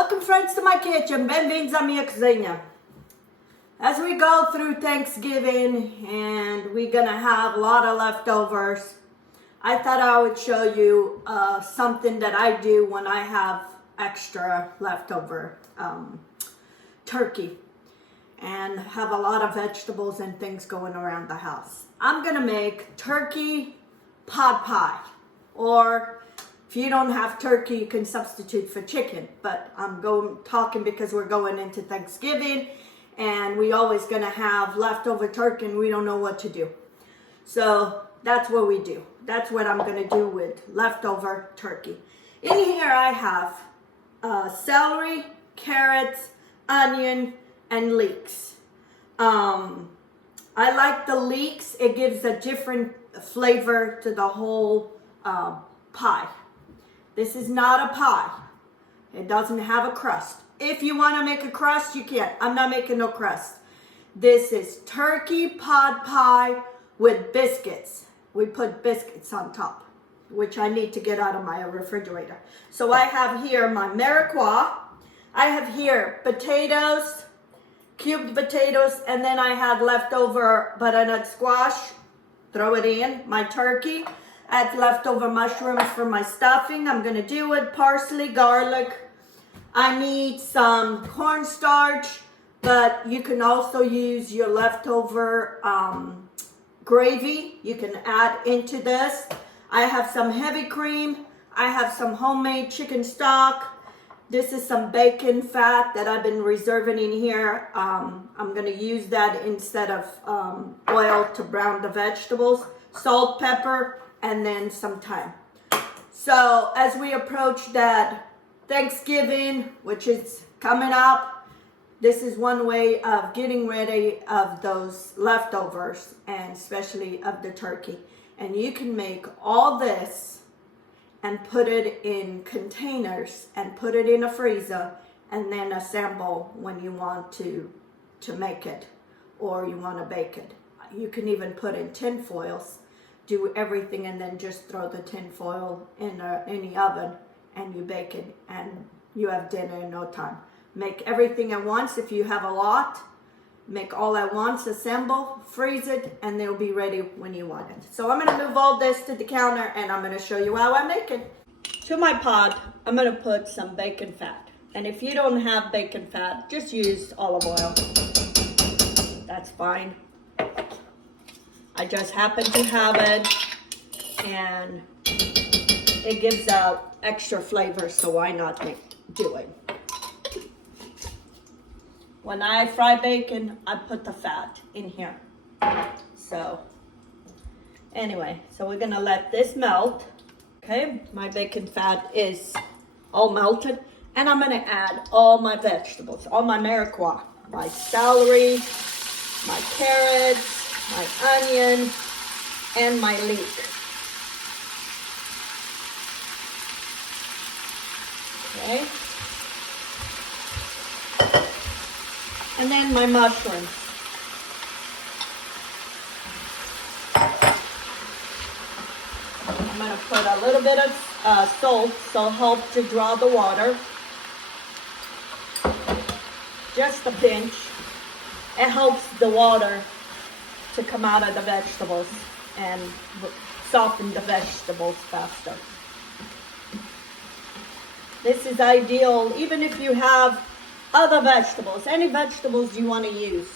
Welcome friends to my kitchen. Benvinti a mia cozinha. As we go through Thanksgiving and we're gonna have a lot of leftovers, I thought I would show you something that I do when I have extra leftover turkey and have a lot of vegetables and things going around the house. I'm gonna make turkey pot pie, or if you don't have turkey, you can substitute for chicken. But I'm talking because we're going into Thanksgiving and we always gonna have leftover turkey and we don't know what to do. So that's what we do. That's what I'm gonna do with leftover turkey. In here I have celery, carrots, onion, and leeks. I like the leeks. It gives a different flavor to the whole pie. This is not a pie. It doesn't have a crust. If you want to make a crust, you can. I'm not making no crust. This is turkey pot pie with biscuits. We put biscuits on top, which I need to get out of my refrigerator. So I have here my marijuana. I have here potatoes, cubed potatoes, and then I had leftover butternut squash. Throw it in. My turkey. I had leftover mushrooms for my stuffing. I'm gonna do it. Parsley, garlic. I need some cornstarch, but you can also use your leftover gravy. You can add into this. I have some heavy cream. I have some homemade chicken stock. This is some bacon fat that I've been reserving in here. I'm gonna use that instead of oil to brown the vegetables. Salt, pepper, and then some thyme. So as we approach that Thanksgiving, which is coming up, this is one way of getting ready of those leftovers, and especially of the turkey. And you can make all this and put it in containers and put it in a freezer and then assemble when you want to make it or you want to bake it. You can even put in tin foils, do everything, and then just throw the tin foil in the oven and you bake it and you have dinner in no time. Make everything at once. If you have a lot, make all at once, assemble, freeze it, and they'll be ready when you want it. So I'm gonna move all this to the counter and I'm gonna show you how I make it. To my pot, I'm gonna put some bacon fat. And if you don't have bacon fat, just use olive oil. That's fine. I just happen to have it, and it gives out extra flavor, so why not do it? When I fry bacon, I put the fat in here. So anyway, so we're gonna let this melt. Okay, my bacon fat is all melted, and I'm gonna add all my vegetables, all my marijuana, my celery, my carrots, my onion, and my leek. Okay. And then my mushrooms. I'm gonna put a little bit of salt, so help to draw the water. Just a pinch. It helps the water to come out of the vegetables and soften the vegetables faster. This is ideal even if you have other vegetables, any vegetables you want to use.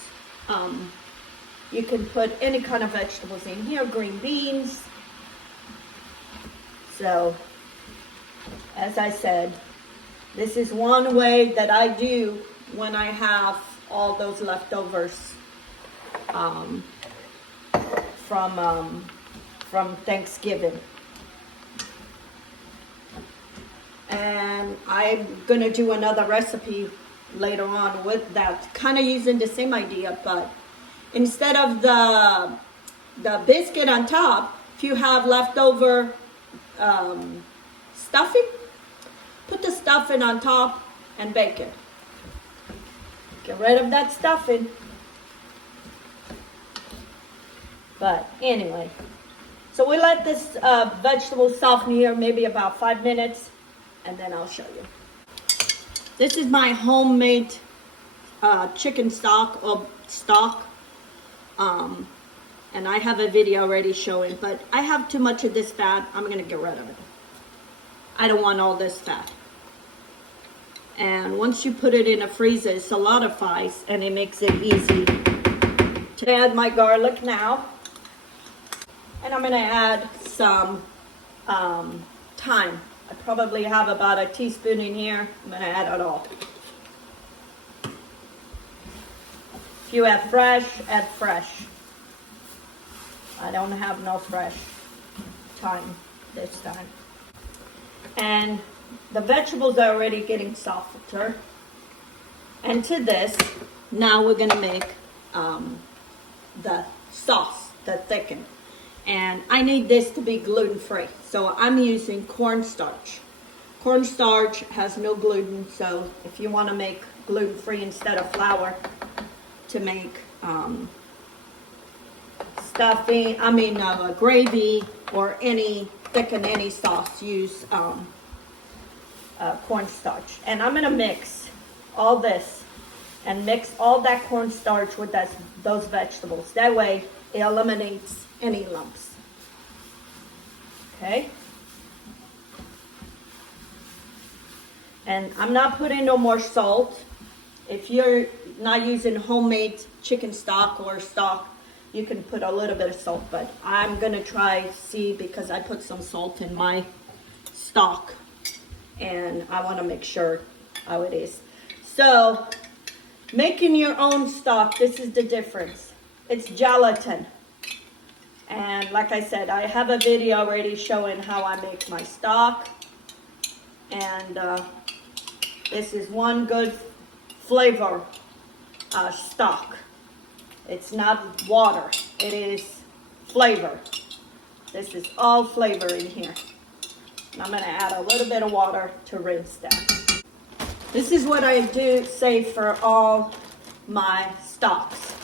You can put any kind of vegetables in here, green beans. So, as I said, this is one way that I do when I have all those leftovers from Thanksgiving. And I'm gonna do another recipe later on with that, kind of using the same idea, but instead of the biscuit on top, if you have leftover stuffing, put the stuffing on top and bake it. Get rid of that stuffing. But anyway, so we let this vegetable soften here maybe about 5 minutes, and then I'll show you. This is my homemade chicken stock or stock. And I have a video already showing, but I have too much of this fat. I'm gonna get rid of it. I don't want all this fat. And once you put it in a freezer, it solidifies and it makes it easy to add my garlic now. And I'm gonna add some thyme. I probably have about a teaspoon in here. I'm gonna add it all. If you have fresh, add fresh. I don't have no fresh thyme this time. And the vegetables are already getting softer. And to this, now we're gonna make the sauce, the thicken. And I need this to be gluten-free. So I'm using cornstarch. Cornstarch has no gluten, so if you wanna make gluten-free instead of flour to make stuffing, gravy or thicken any sauce, use cornstarch. And I'm gonna mix all this and mix all that cornstarch with those vegetables. That way it eliminates any lumps. Okay? And I'm not putting no more salt. If you're not using homemade chicken stock or stock, you can put a little bit of salt, but I'm gonna see because I put some salt in my stock and I wanna make sure how it is. So, making your own stock, this is the difference. It's gelatin. And like I said, I have a video already showing how I make my stock. And this is one good flavor stock. It's not water, it is flavor. This is all flavor in here. And I'm gonna add a little bit of water to rinse that. This is what I do say for all my stocks.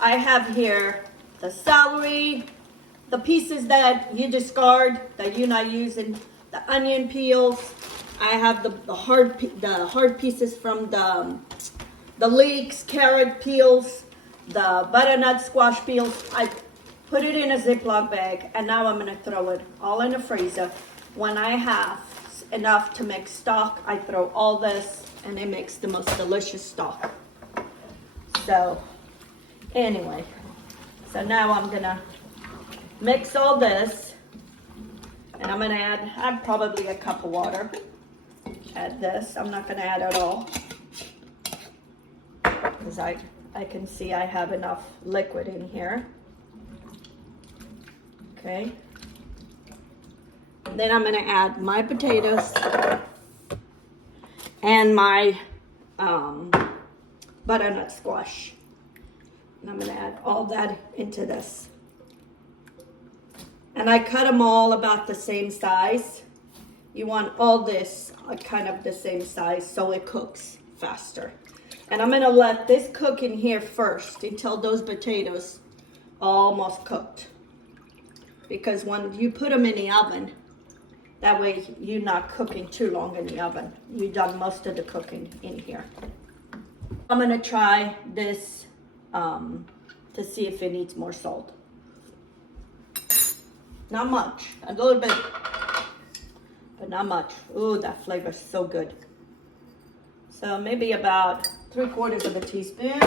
I have here the celery, the pieces that you discard, that you're not using, the onion peels. I have the hard pieces from the leeks, carrot peels, the butternut squash peels. I put it in a Ziploc bag, and now I'm gonna throw it all in the freezer. When I have enough to make stock, I throw all this, and it makes the most delicious stock. So, anyway, so now I'm gonna mix all this, and I'm gonna add probably a cup of water. Add this. I'm not gonna add it all because I can see I have enough liquid in here. Okay. And then I'm gonna add my potatoes and my butternut squash. And I'm gonna add all that into this. And I cut them all about the same size. You want all this kind of the same size so it cooks faster. And I'm gonna let this cook in here first until those potatoes are almost cooked. Because when you put them in the oven, that way you're not cooking too long in the oven. You've done most of the cooking in here. I'm gonna try this to see if it needs more salt. Not much, a little bit, but not much. Ooh, that flavor is so good. So maybe about 3/4 of a teaspoon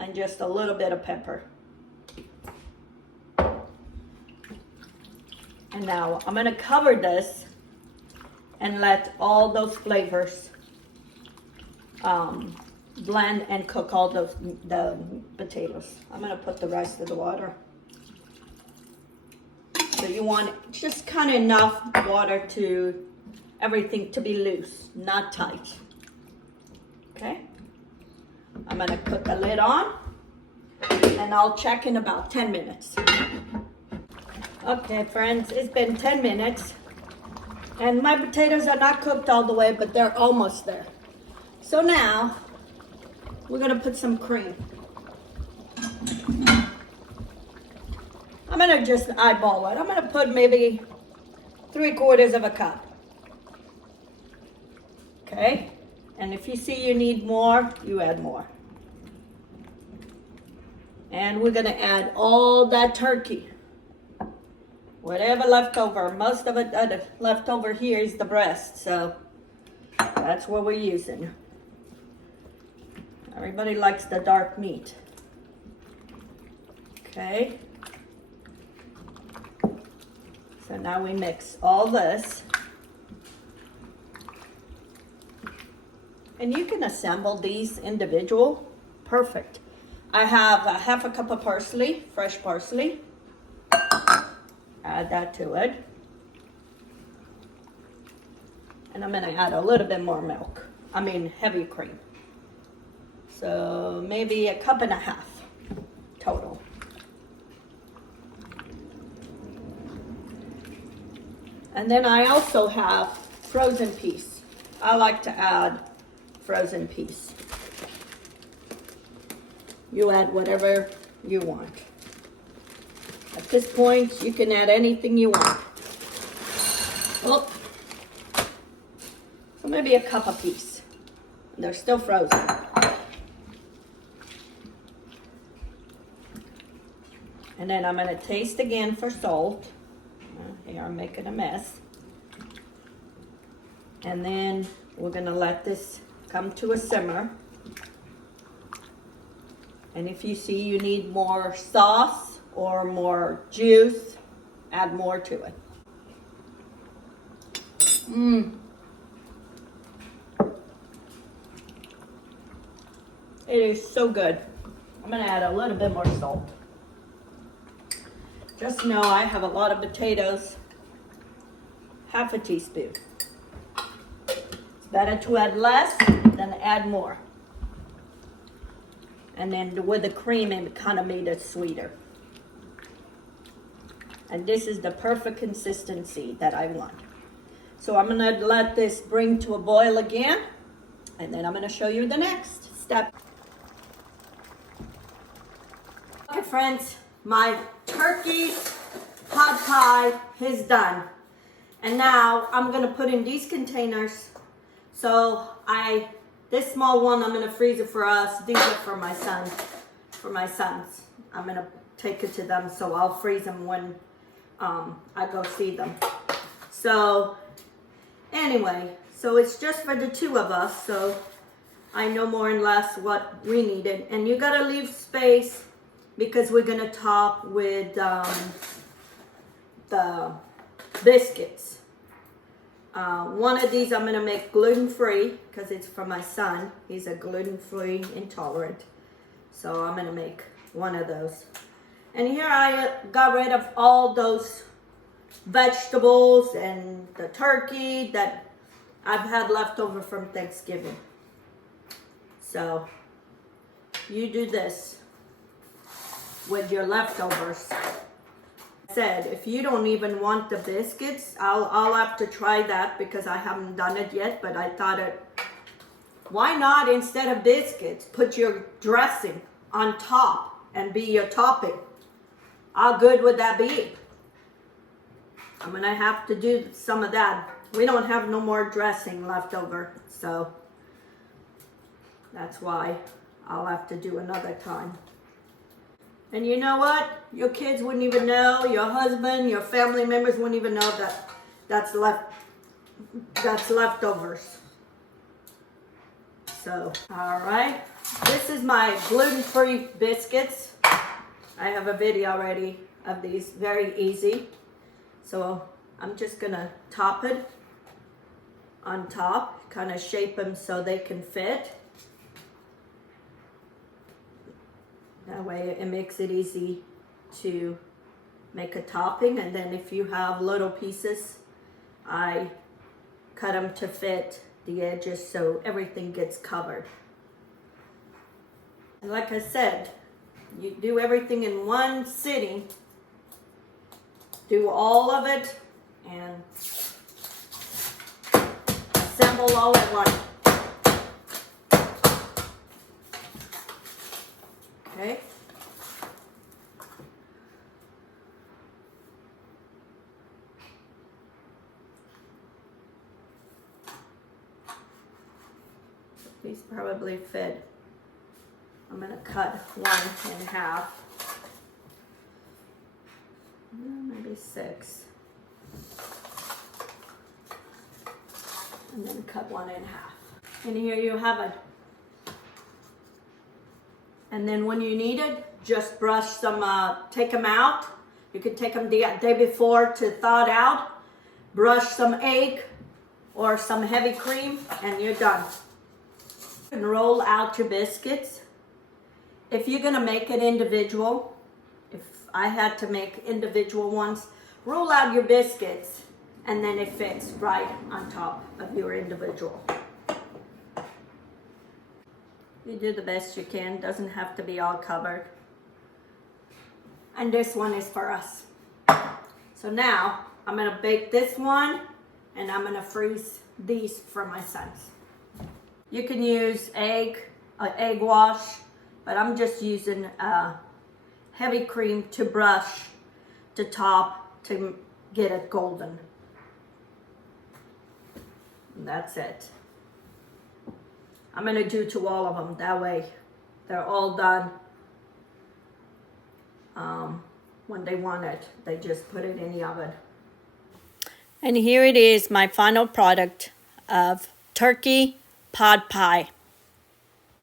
and just a little bit of pepper. And now I'm gonna cover this and let all those flavors blend and cook all the potatoes. I'm gonna put the rest of the water. So you want just kind of enough water to everything to be loose, not tight. Okay? I'm gonna put the lid on and I'll check in about 10 minutes. Okay, friends, it's been 10 minutes and my potatoes are not cooked all the way, but they're almost there. So now we're gonna put some cream. I'm gonna just eyeball it. I'm gonna put maybe 3/4 of a cup. Okay, and if you see you need more, you add more. And we're gonna add all that turkey. Whatever left over, most of it left over here is the breast, so that's what we're using. Everybody likes the dark meat. Okay. So now we mix all this. And you can assemble these individual. Perfect. I have a half a cup of parsley, fresh parsley. Add that to it. And I'm gonna add a little bit more milk. Heavy cream. So maybe a cup and a half total. And then I also have frozen peas. I like to add frozen peas. You add whatever you want. At this point, you can add anything you want. Oh, so maybe a cup of peas. They're still frozen. And then I'm gonna taste again for salt. Here I'm making a mess. And then we're gonna let this come to a simmer. And if you see you need more sauce or more juice, add more to it. It is so good. I'm gonna add a little bit more salt. Just know I have a lot of potatoes, half a teaspoon. It's better to add less than add more. And then with the cream, it kind of made it sweeter. And this is the perfect consistency that I want. So I'm gonna let this bring to a boil again, and then I'm gonna show you the next step. Okay friends, my turkey pot pie is done. And now I'm gonna put in these containers. So this small one, I'm gonna freeze it for us. These are for my sons. I'm gonna take it to them, so I'll freeze them when I go see them. So anyway, so it's just for the two of us, so I know more and less what we needed. And you gotta leave space because we're gonna top with the biscuits. One of these I'm gonna make gluten-free because it's for my son. He's a gluten-free intolerant. So I'm gonna make one of those. And here I got rid of all those vegetables and the turkey that I've had left over from Thanksgiving. So you do this with your leftovers. Said if you don't even want the biscuits, I'll have to try that because I haven't done it yet, but I thought why not instead of biscuits put your dressing on top and be your topping? How good would that be? I'm gonna have to do some of that. We don't have no more dressing left over, so that's why I'll have to do another time. And you know what? Your kids wouldn't even know, your husband, your family members wouldn't even know that that's leftovers. So, all right. This is my gluten-free biscuits. I have a video already of these, very easy. So I'm just gonna top it on top, kind of shape them so they can fit. That way it makes it easy to make a topping. And then if you have little pieces, I cut them to fit the edges so everything gets covered. And like I said, you do everything in one sitting. Do all of it and assemble all at once. Okay. These probably fit. I'm gonna cut one in half. Maybe 6. And then cut one in half. And here you have it. And then when you need it, just brush some, take them out. You could take them the day before to thaw it out. Brush some egg or some heavy cream and you're done. And roll out your biscuits. If you're gonna make it individual, if I had to make individual ones, roll out your biscuits and then it fits right on top of your individual. You do the best you can, doesn't have to be all covered. And this one is for us. So now I'm gonna bake this one and I'm gonna freeze these for my sons. You can use egg wash, but I'm just using heavy cream to brush the top to get it golden. And that's it. I'm gonna do to all of them, that way they're all done. When they want it, they just put it in the oven. And here it is, my final product of turkey pot pie.